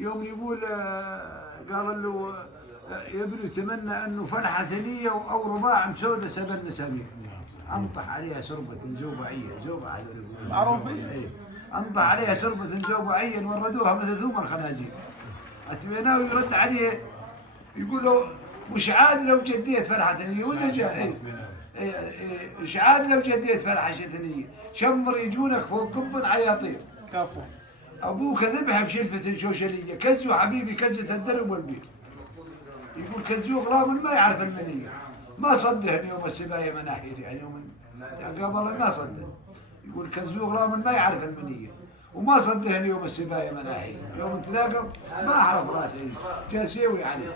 يوم يقول قال له يا ابني تمنى انه فلحه ثنيه او رباع مسوده سبن سمير. انطح عليها سربه زوبعيه، زوبعه هذول يقولون معروفين. انطح عليها سربه زوبعيه وردوها مثل ثوم الخنازير. التبيناوي يرد عليه يقول له وش عاد لو جديت فلحه ثنيه وزجا وش عاد لو جديت فلحه ثنيه شمر يجونك فوق قب عياطير. كفو. ابوك ذبحه بشلفه شوشليه كزو حبيبي كزه الدرب والبير. يقول كزو غلام ما يعرف المنيه ما صدهني يوم السبايه مناحير يعني يوم قبل ما صدق. يقول كزو غلام ما يعرف المنيه وما صدهني يوم السبايه مناحير يوم تلاقوا ما اعرف راسي جالس يوي عليه.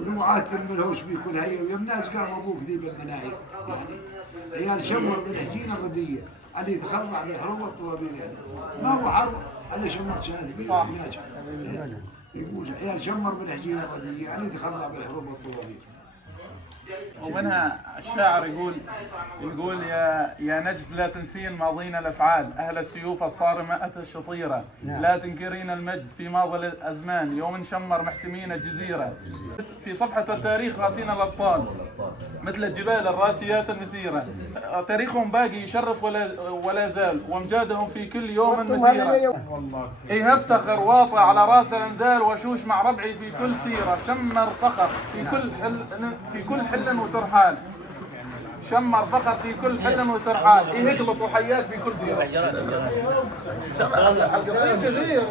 ونوعات الملهوش بكل هي ويوم ناس قاموا ابوك ذي بالمناهي يعني عيال شمر بالحجينه الرديه اللي يتخضع بالحروب الطوابير يعني ما هو حرب اللي شمر شاذي يقول عيال شمر بالحجينه الرديه اللي يتخضع بالحروب الطوابير. ومنها الشاعر يقول يا نجد لا تنسين ماضينا الافعال، اهل السيوف الصارمه الشطيره، لا تنكرين المجد في ماضي الازمان، يوم شمر محتمين الجزيره. في صفحه التاريخ راسين الابطال مثل الجبال الراسيات المثيره، تاريخهم باقي يشرف ولا زال، وامجادهم في كل يوم مثيره. ايه افتخر واطي على راس الانذال، وشوش مع ربعي في كل سيره، شمر فخر في كل حل وترحال، شمر فخر في كل حل وترحال، ايه اقلط وحياك في كل ديره. القصيد كثير.